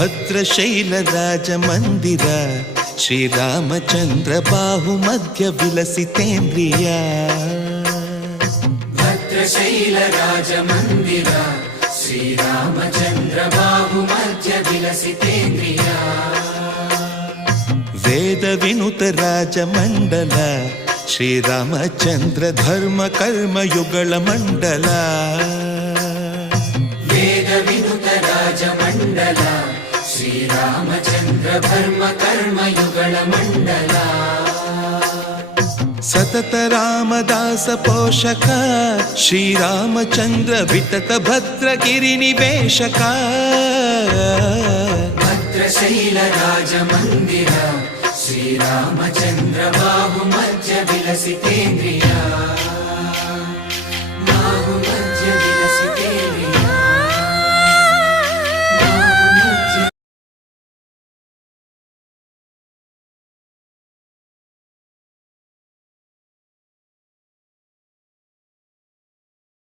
ಭದ್ರಶೈಲ ರಾಜ ಮಂದಿರ ಶ್ರೀರಾಮಚಂದ್ರ ಬಾಹು ಮಧ್ಯ ವಿಲಸಿತೇಂದ್ರಿಯ ಭದ್ರಶೈಲ ರಾಜ ಮಂದಿರ ಶ್ರೀರಾಮಚಂದ್ರ ಬಾಹು ಮಧ್ಯ ವಿಲಸಿತೇಂದ್ರಿಯ ವೇದ ವಿನುತ ರಾಜ ಮಂಡಲ ಶ್ರೀರಾಮಚಂದ್ರ ಧರ್ಮ ಕರ್ಮ ಯುಗಳ ಮಂಡಲ ವೇದ ವಿನುತ ರಾಜ ಮಂಡಲ ಶ್ರೀರಾಮಚಂದ್ರ ಧರ್ಮ ಕರ್ಮ ಯುಗಳ ಮಂಡಲ ಸತತ ರಾಮದಾಸ ಪೋಷಕ ಶ್ರೀರಾಮಚಂದ್ರ ವಿತತ ಭದ್ರಗಿರಿ ನಿವೇಶಕ ಭದ್ರಶೈಲ ರಾಜ ಮಂದಿರ ಶ್ರೀರಾಮಚಂದ್ರ ಬಾಹು ಮಧ್ಯ ವಿಲಸಿತೇಂದ್ರಿಯ